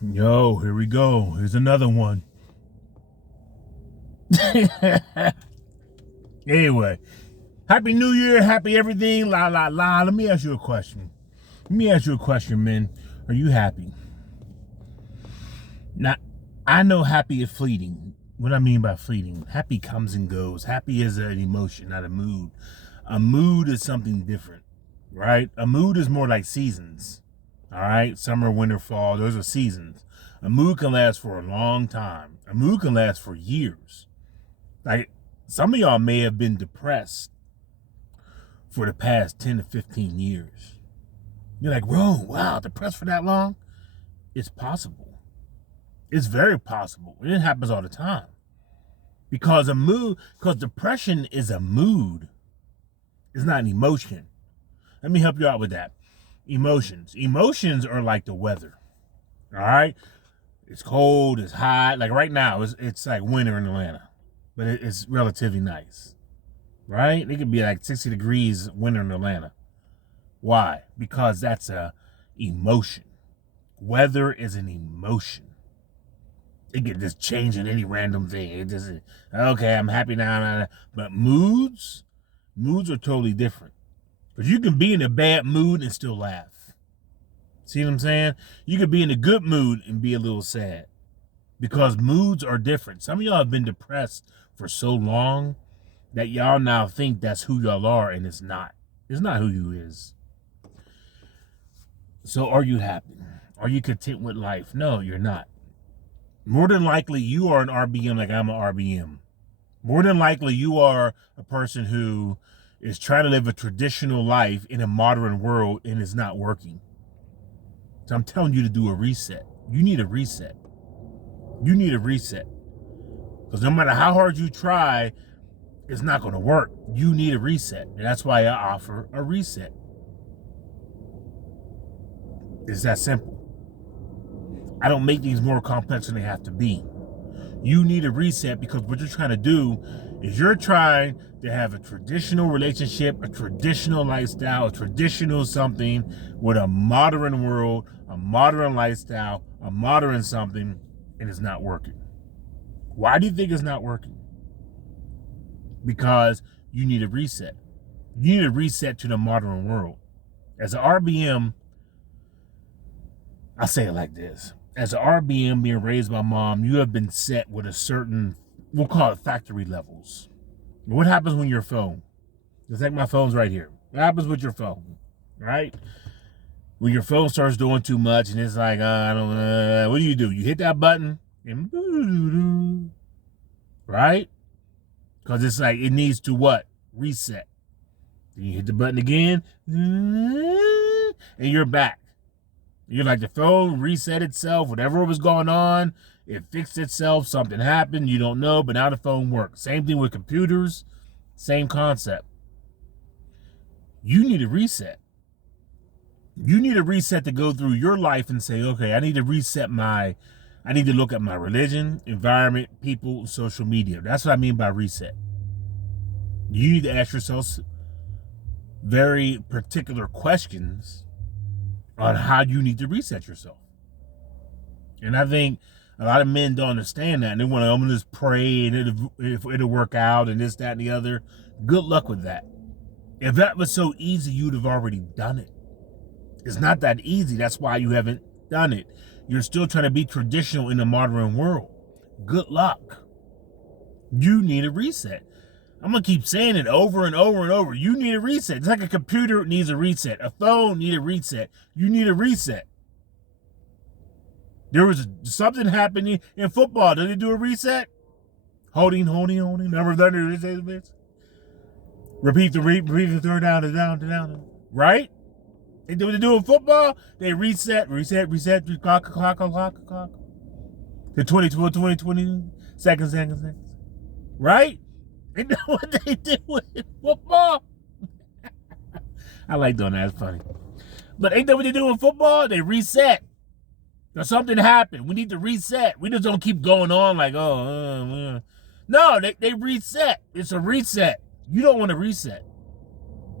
Yo, here we go. Here's another one. Anyway, happy New Year, happy everything, la la la. Let me ask you a question. Man. Are you happy? Now, I know happy is fleeting. What I mean by fleeting, happy comes and goes. Happy is an emotion, not a mood. A mood is something different, right? A mood is more like seasons. All right, summer, winter, fall, those are seasons. A mood can last for a long time. A mood can last for years. Like, some of y'all may have been depressed for the past 10 to 15 years. You're like, bro, wow, depressed for that long? It's possible. It's very possible. It happens all the time. Because depression is a mood. It's not an emotion. Let me help you out with that. Emotions are like the weather. All right, it's cold, it's hot. Like right now, it's like winter in Atlanta, but it's relatively nice, right? It could be like 60 degrees winter in Atlanta. Why? Because that's a emotion. Weather is an emotion. It can just change in any random thing. It just, okay, I'm happy now. But moods are totally different. Because you can be in a bad mood and still laugh. See what I'm saying? You could be in a good mood and be a little sad. Because moods are different. Some of y'all have been depressed for so long that y'all now think that's who y'all are, and it's not. It's not who you is. So are you happy? Are you content with life? No, you're not. More than likely, you are an RBM like I'm an RBM. More than likely, you are a person who is trying to live a traditional life in a modern world and it's not working. So I'm telling you to do a reset. You need a reset. You need a reset. Because no matter how hard you try, it's not going to work. You need a reset. And that's why I offer a reset. It's that simple. I don't make things more complex than they have to be. You need a reset because what you're trying to do is you're trying to have a traditional relationship, a traditional lifestyle, a traditional something with a modern world, a modern lifestyle, a modern something, and it's not working. Why do you think it's not working? Because you need a reset. You need a reset to the modern world. As an RBM, I say it like this. As an RBM being raised by mom, you have been set with a certain, we'll call it factory levels. What happens when your phone? Just like my phone's right here. What happens with your phone, right? When your phone starts doing too much and it's like, I don't know, what do? You hit that button and right? Because it's like, it needs to what? Reset. Then you hit the button again and you're back. You're like, the phone reset itself, whatever was going on, it fixed itself, something happened, you don't know, but now the phone works. Same thing with computers, same concept. You need a reset. You need a reset to go through your life and say, okay, I need to look at my religion, environment, people, social media. That's what I mean by reset. You need to ask yourself very particular questions on how you need to reset yourself. And I think a lot of men don't understand that. And they want to, I'm going to just pray and it'll work out and this, that, and the other. Good luck with that. If that was so easy, you'd have already done it. It's not that easy. That's why you haven't done it. You're still trying to be traditional in the modern world. Good luck. You need a reset. I'm going to keep saying it over and over and over. You need a reset. It's like a computer needs a reset. A phone needs a reset. You need a reset. There was something happening in football. Did they do a reset? Holding. Number 30. Repeat the third down. Right? They do what they do in football. They reset. Clock. The 20, seconds. Right? They know what they do with football. I like doing that. It's funny. But ain't that what they do in football? They reset. Or something happened. We need to reset. We just don't keep going on like, No, they reset. It's a reset. You don't want to reset.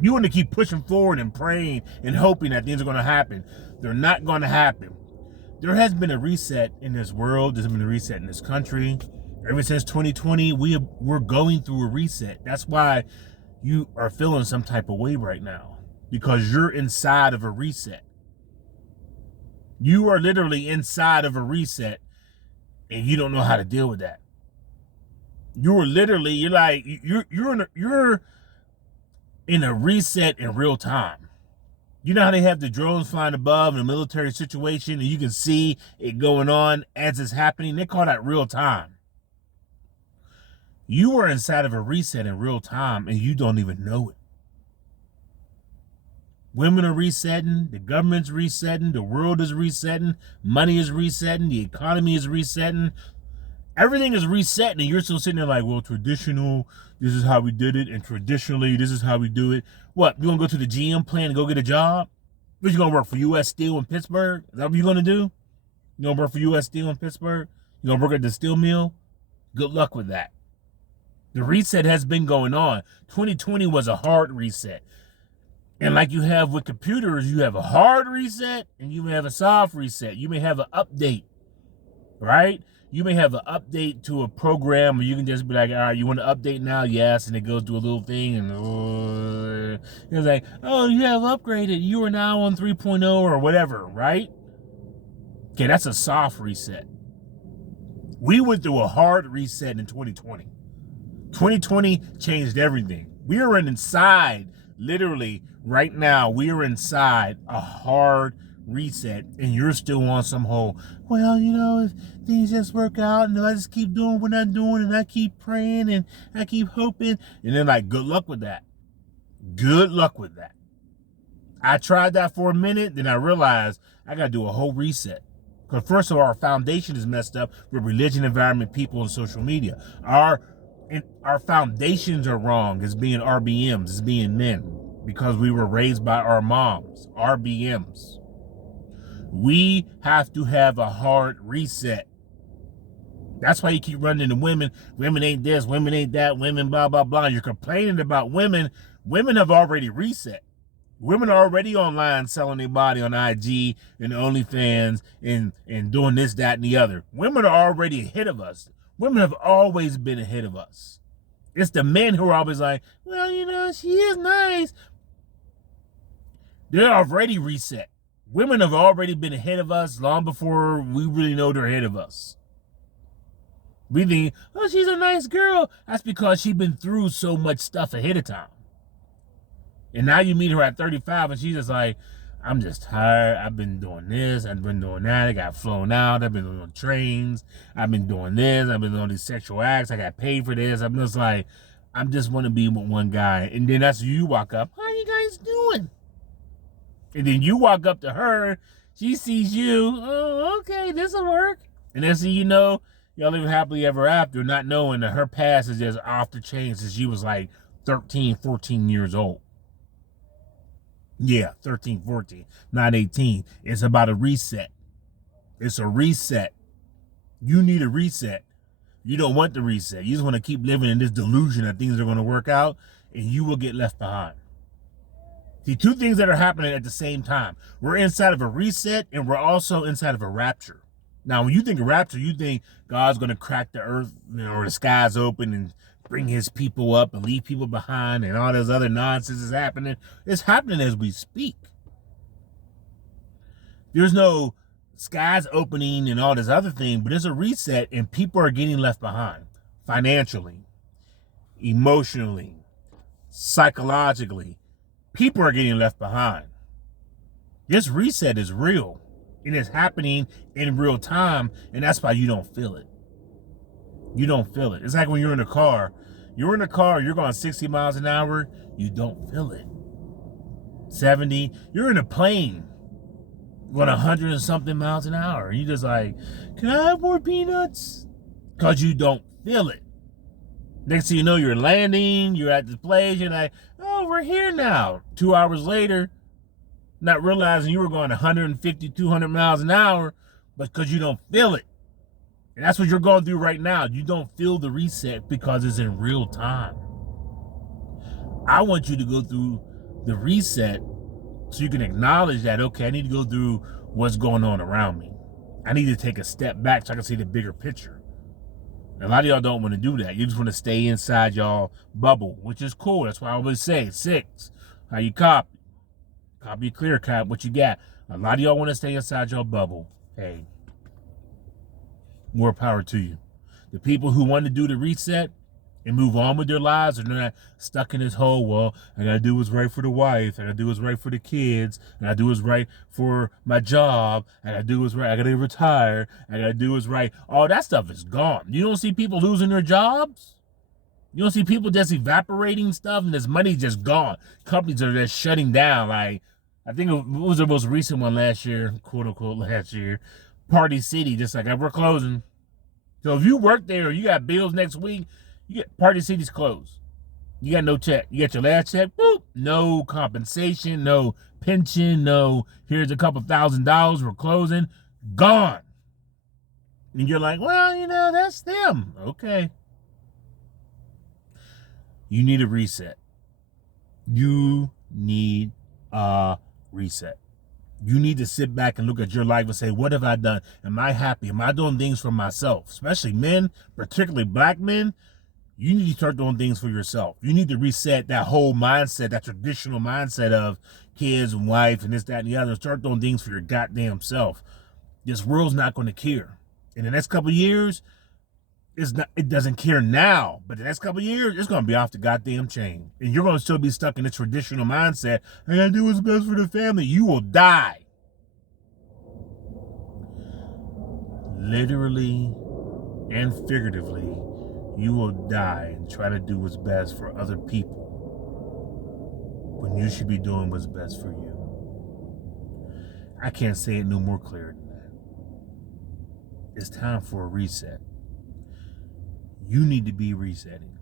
You want to keep pushing forward and praying and hoping that things are going to happen. They're not going to happen. There has been a reset in this world. There's been a reset in this country. Ever since 2020, we're going through a reset. That's why you are feeling some type of way right now, because you're inside of a reset. You are literally inside of a reset, and you don't know how to deal with that. You're in a reset in real time. You know how they have the drones flying above in a military situation, and you can see it going on as it's happening? They call that real time. You are inside of a reset in real time, and you don't even know it. Women are resetting, the government's resetting, the world is resetting, money is resetting, the economy is resetting. Everything is resetting, and you're still sitting there like, well, traditional, this is how we did it, and traditionally, this is how we do it. What, you gonna go to the GM plant and go get a job? What, you gonna work for U.S. Steel in Pittsburgh? Is that what you're gonna do? You gonna work for U.S. Steel in Pittsburgh? You gonna work at the steel mill? Good luck with that. The reset has been going on. 2020 was a hard reset. And like you have with computers, you have a hard reset and you may have a soft reset. You may have an update, right? You may have an update to a program, or you can just be like, all right, you want to update now? Yes. And it goes to a little thing, and it's like, oh, you have upgraded. You are now on 3.0 or whatever, right? Okay, that's a soft reset. We went through a hard reset in 2020. 2020 changed everything. We are inside, literally, right now, we are inside a hard reset, and you're still on some whole, well, you know, if things just work out and I just keep doing what I'm doing and I keep praying and I keep hoping, and then like, good luck with that. Good luck with that. I tried that for a minute, then I realized I got to do a whole reset. Because first of all, our foundation is messed up with religion, environment, people, and social media. Our foundations are wrong as being RBMs, as being men, because we were raised by our moms, RBMs. We have to have a hard reset. That's why you keep running into women. Women ain't this, women ain't that, women blah, blah, blah. You're complaining about women. Women have already reset. Women are already online selling their body on IG and OnlyFans and doing this, that, and the other. Women are already ahead of us. Women have always been ahead of us. It's the men who are always like, well, you know, she is nice. They're already reset. Women have already been ahead of us long before we really know they're ahead of us. We think, oh, she's a nice girl. That's because she's been through so much stuff ahead of time. And now you meet her at 35 and she's just like, I'm just tired. I've been doing this. I've been doing that. I got flown out. I've been on trains. I've been doing this. I've been doing these sexual acts. I got paid for this. I'm just like, I just want to be with one guy. And then that's when you walk up. How you guys doing? And then you walk up to her. She sees you. Oh, okay, this'll work. And then so you know, y'all live happily ever after, not knowing that her past is just off the chain since she was like 13, 14 years old. Yeah, 13, 14, not 18. It's about a reset. It's a reset. You need a reset. You don't want the reset. You just want to keep living in this delusion that things are going to work out, and you will get left behind. See, two things that are happening at the same time. We're inside of a reset, and we're also inside of a rapture. Now, when you think of rapture, you think God's going to crack the earth, you know, or the skies open and bring his people up and leave people behind, and all this other nonsense is happening. It's happening as we speak. There's no skies opening and all this other thing, but it's a reset, and people are getting left behind financially, emotionally, psychologically. People are getting left behind. This reset is real. It is happening in real time, and that's why you don't feel it. You don't feel it. It's like when you're in a car. You're in a car, you're going 60 miles an hour, you don't feel it. 70, you're in a plane going 100 and something miles an hour. And you're just like, can I have more peanuts? Because you don't feel it. Next thing you know, you're landing, you're at the place, you're like, oh, we're here now. 2 hours later, not realizing you were going 150, 200 miles an hour, but because you don't feel it. And that's what you're going through right now. You don't feel the reset because it's in real time. I want you to go through the reset so you can acknowledge that, okay, I need to go through what's going on around me. I need to take a step back so I can see the bigger picture. A lot of y'all don't want to do that. You just want to stay inside y'all bubble, which is cool. That's why I always say 6. How you copy? Copy clear cap. What you got? A lot of y'all want to stay inside your bubble. Hey, more power to you. The people who want to do the reset and move on with their lives, and they're not stuck in this hole. Well, I gotta do what's right for the wife. I gotta do what's right for the kids. I gotta do what's right for my job. I gotta do what's right. I gotta retire. I gotta do what's right. All that stuff is gone. You don't see people losing their jobs. You don't see people just evaporating stuff, and this money's just gone. Companies are just shutting down. Like, I think it was the most recent one last year, quote unquote last year. Party City, just like, we're closing. So if you work there or you got bills next week, you get Party City's closed. You got no check. You get your last check, boop, no compensation, no pension, no, here's a couple $1,000, we're closing, gone. And you're like, well, that's them. Okay. You need a reset. You need a reset. You need to sit back and look at your life and say, what have I done? Am I happy? Am I doing things for myself? Especially men, particularly black men. You need to start doing things for yourself. You need to reset that whole mindset, that traditional mindset of kids and wife and this, that, and the other. Start doing things for your goddamn self. This world's not going to care. In the next couple of years, it doesn't care now, but the next couple of years, it's going to be off the goddamn chain. And you're going to still be stuck in the traditional mindset. I got to do what's best for the family. You will die. Literally and figuratively, you will die and try to do what's best for other people when you should be doing what's best for you. I can't say it no more clear than that. It's time for a reset. You need to be resetting.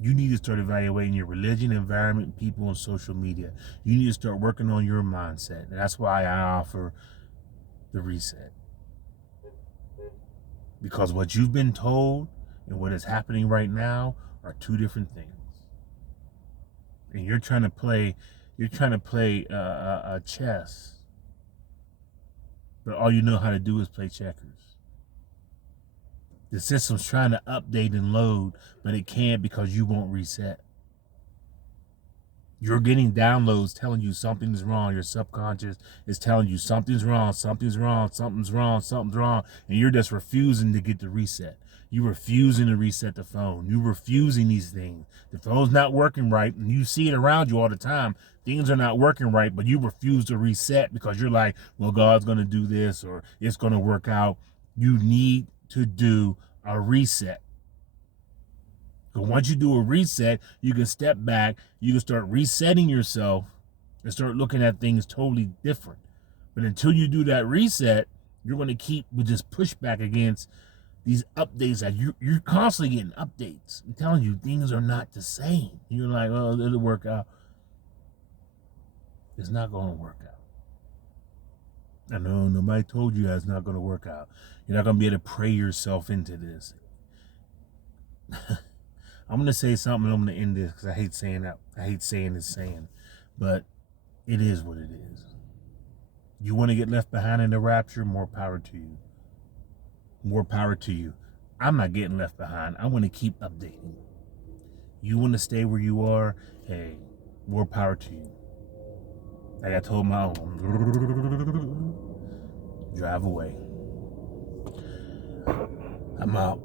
You need to start evaluating your religion, environment, people, and social media. You need to start working on your mindset. And that's why I offer the reset. Because what you've been told and what is happening right now are two different things. And you're trying to play chess, but all you know how to do is play checkers. The system's trying to update and load, but it can't because you won't reset. You're getting downloads telling you something's wrong. Your subconscious is telling you something's wrong, something's wrong, something's wrong, something's wrong, and you're just refusing to get the reset. You're refusing to reset the phone. You're refusing these things. The phone's not working right, and you see it around you all the time. Things are not working right, but you refuse to reset because you're like, well, God's going to do this or it's going to work out. You need to do a reset. But once you do a reset, you can step back, you can start resetting yourself and start looking at things totally different. But until you do that reset, you're going to keep with this pushback against these updates that you're constantly getting updates. I'm telling you, things are not the same. You're like, oh, it'll work out. It's not going to work out. I know nobody told you that it's not going to work out. You're not going to be able to pray yourself into this. I'm going to say something and I'm going to end this because I hate saying that. I hate saying this saying. But it is what it is. You want to get left behind in the rapture? More power to you. More power to you. I'm not getting left behind. I want to keep updating. You want to stay where you are? Hey, more power to you. Like I told my own, drive away. I'm out.